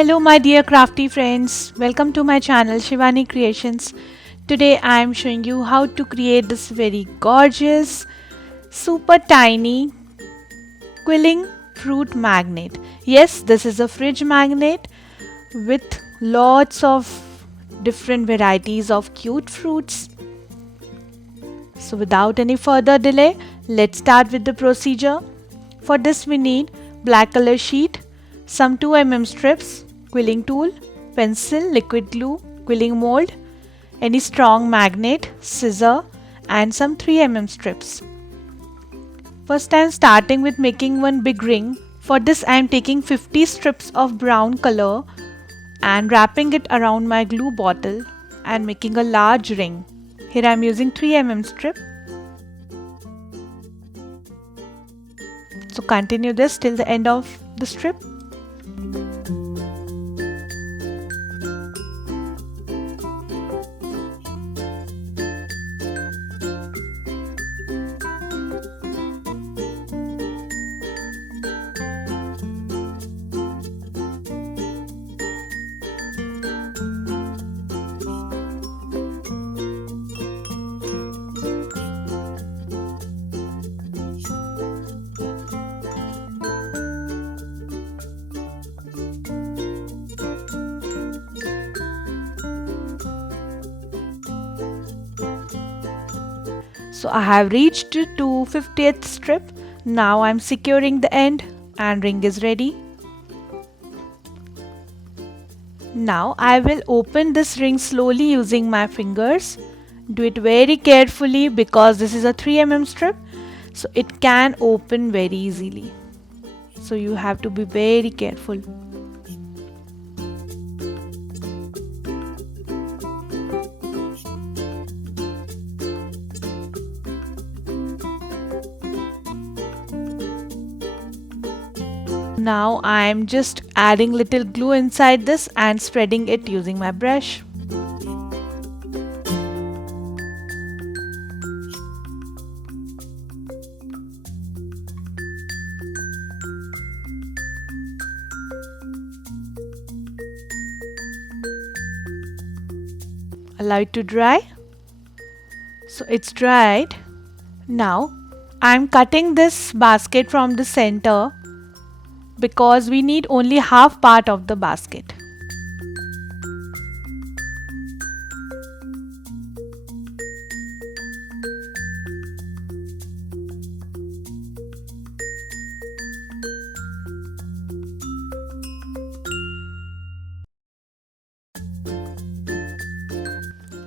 Hello my dear crafty friends, welcome to my channel Shivani Creations. Today I am showing you how to create this very gorgeous, super tiny quilling fruit magnet. Yes, this is a fridge magnet with lots of different varieties of cute fruits. So without any further delay, let's start with the procedure. For this we need black color sheet, some 2 mm strips, quilling tool, pencil, liquid glue, quilling mold, any strong magnet, scissor and some 3 mm strips. First I am starting with making one big ring. For this I am taking 50 strips of brown color and wrapping it around my glue bottle and making a large ring. Here I am using 3 mm strip. So continue this till the end of the strip. So I have reached to 50th strip. Now I am securing the end and ring is ready. Now I will open this ring slowly using my fingers. Do it very carefully because this is a 3 mm strip, so it can open very easily. So you have to be very careful. Now I am just adding little glue inside this and spreading it using my brush. Allow it to dry. So it's dried. Now I am cutting this basket from the center because we need only half part of the basket.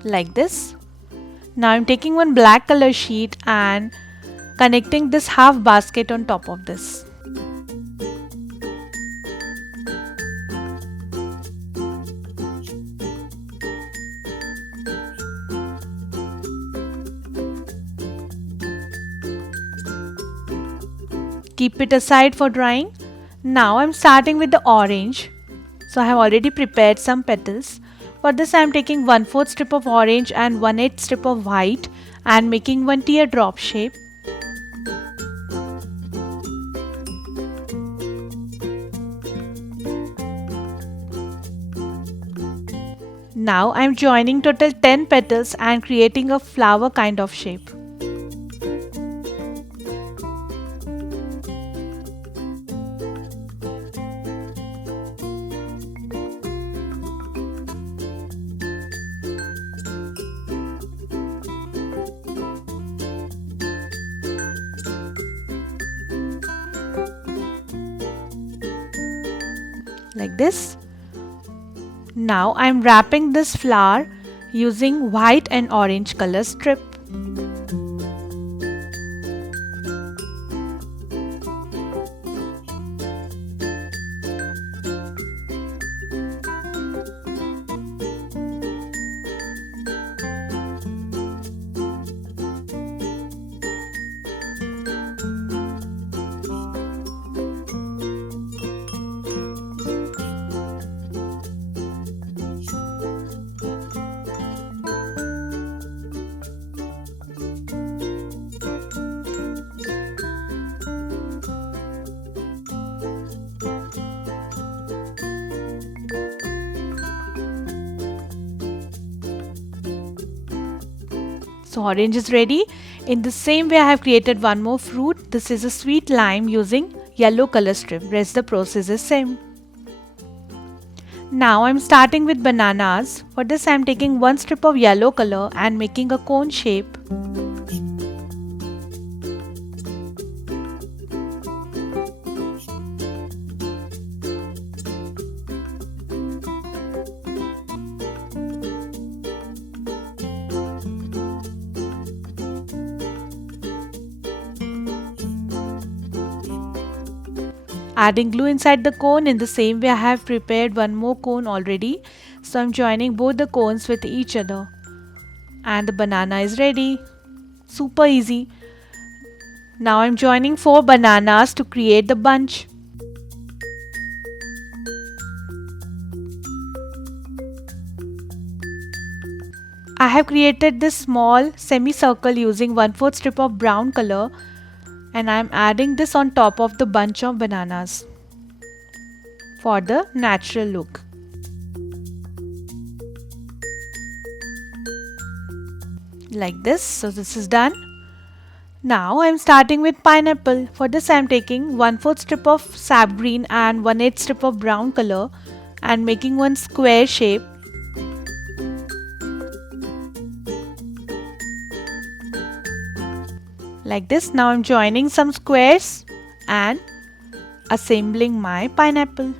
Like this. Now I'm taking one black color sheet and connecting this half basket on top of this. Keep it aside for drying. Now I'm starting with the orange. So I have already prepared some petals. For this I am taking 1/4 strip of orange and 1/8 strip of white and making one teardrop shape. Now I am joining total 10 petals and creating a flower kind of shape. Like this. Now I am wrapping this flower using white and orange color strip. So orange is ready. In the same way I have created one more fruit. This is a sweet lime using yellow color strip. Rest the process is same. Now I'm starting with bananas. For this I'm taking one strip of yellow color and making a cone shape. Adding glue inside the cone. In the same way I have prepared one more cone already. So I'm joining both the cones with each other. And the banana is ready. Super easy. Now I'm joining 4 bananas to create the bunch. I have created this small semicircle using 1/4 strip of brown color and I am adding this on top of the bunch of bananas for the natural look. Like this. So this is done. Now I am starting with pineapple. For this I am taking 1/4 strip of sap green and 1/8 strip of brown color and making one square shape. Like this. Now I am joining some squares and assembling my pineapple.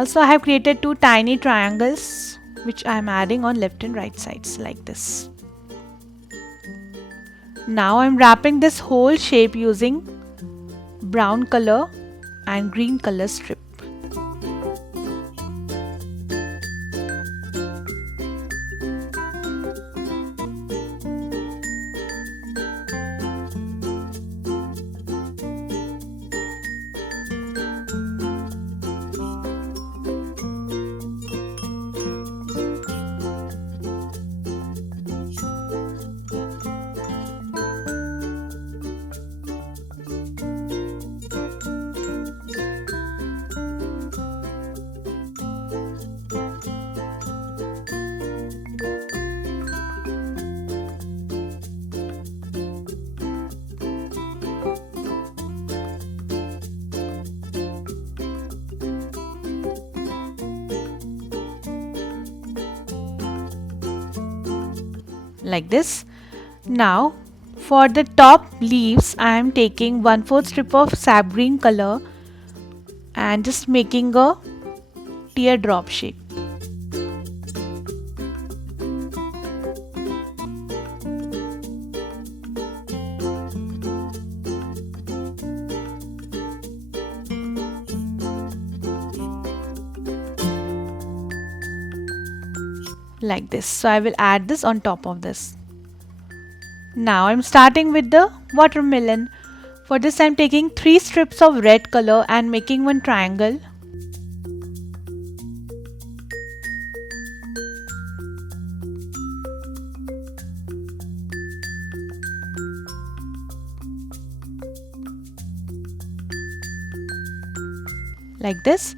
Also I have created 2 tiny triangles which I am adding on left and right sides like this. Now I am wrapping this whole shape using brown color and green color strip. Like this. Now for the top leaves I am taking 1/4 strip of sap green color and just making a teardrop shape. Like this. So I will add this on top of this. Now I'm starting with the watermelon. For this I'm taking 3 strips of red color and making one triangle. Like this.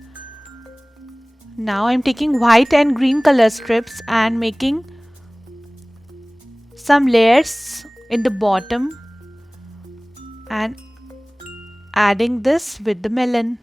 Now I'm taking white and green color strips and making some layers in the bottom and adding this with the melon.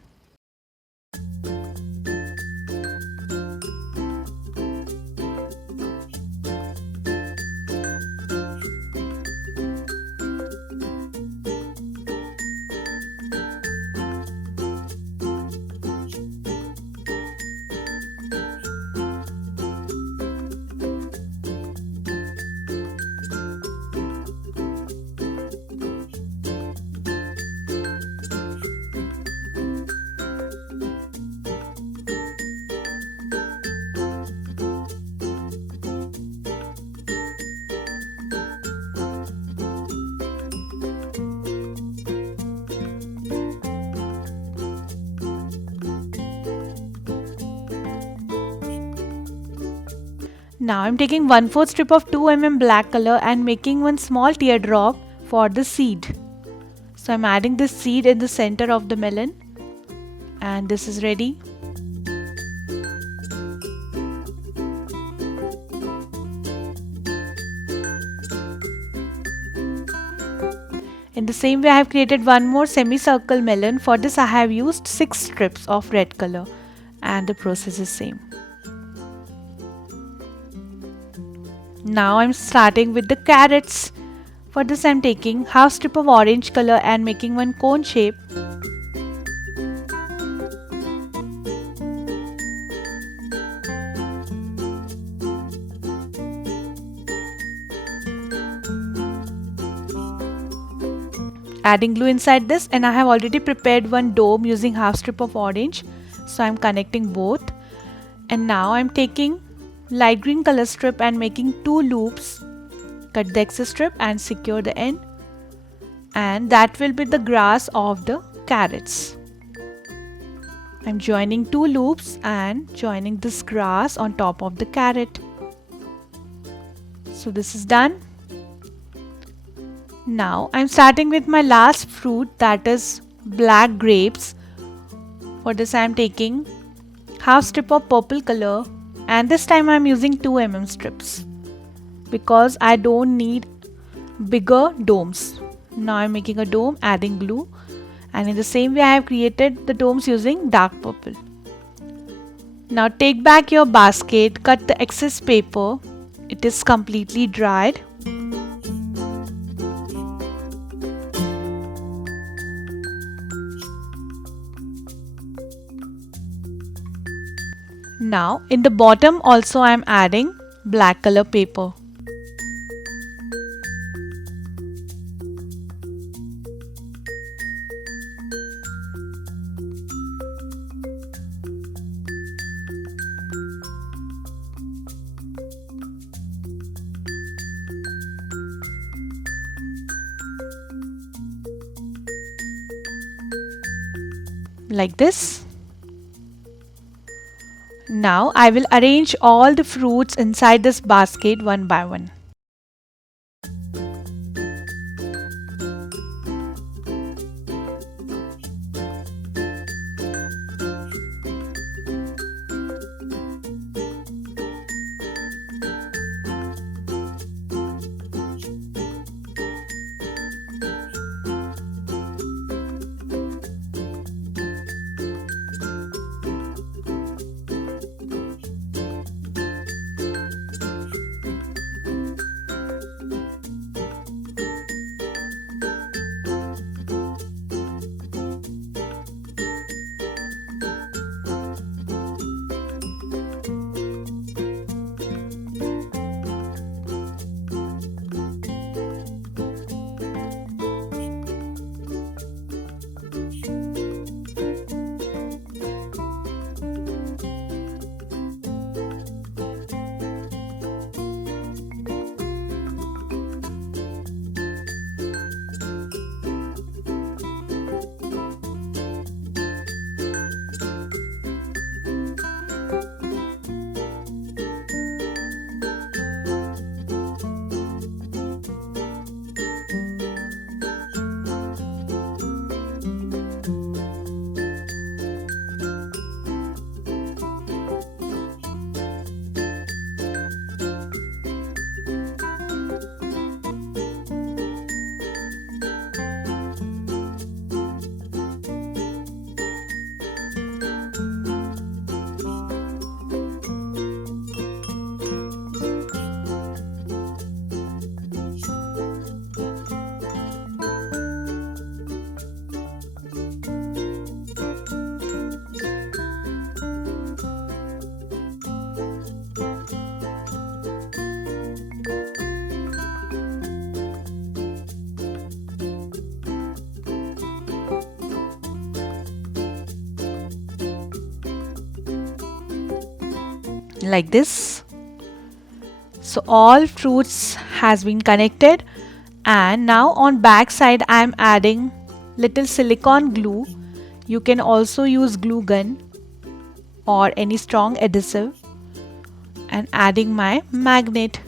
Now I'm taking 1/4 strip of 2 mm black color and making one small teardrop for the seed. So I'm adding this seed in the center of the melon, and this is ready. In the same way, I have created one more semicircle melon. For this I have used 6 strips of red color, and the process is same. Now I'm starting with the carrots. For this I'm taking half strip of orange color and making one cone shape. Adding glue inside this, and I have already prepared one dome using half strip of orange. So I'm connecting both. And now I'm taking light green color strip and making 2 loops. Cut the excess strip and secure the end. And that will be the grass of the carrots. I'm joining 2 loops and joining this grass on top of the carrot. So this is done. Now I'm starting with my last fruit, that is black grapes. For this I'm taking half strip of purple color, and this time I'm using 2 mm strips because I don't need bigger domes. Now I'm making a dome, adding glue, and in the same way I have created the domes using dark purple. Now take back your basket, cut the excess paper. It is completely dried. Now in the bottom also I am adding black color paper. Like this. Now I will arrange all the fruits inside this basket one by one. Like this. So all fruits has been connected, and now on back side I am adding little silicone glue. You can also use glue gun or any strong adhesive, and adding my magnet.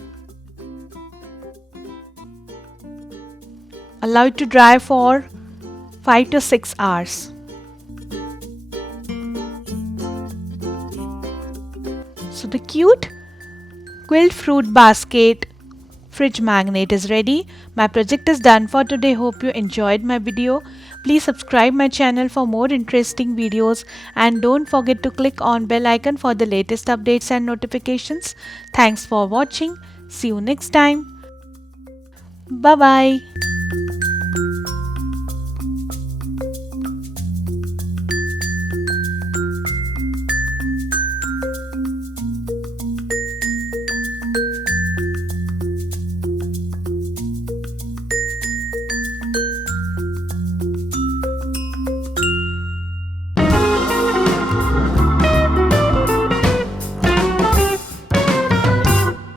Allow it to dry for 5 to 6 hours. So the cute quilled fruit basket fridge magnet is ready. My project is done for today. Hope you enjoyed my video. Please subscribe my channel for more interesting videos and don't forget to click on bell icon for the latest updates and notifications. Thanks for watching. See you next time. Bye bye.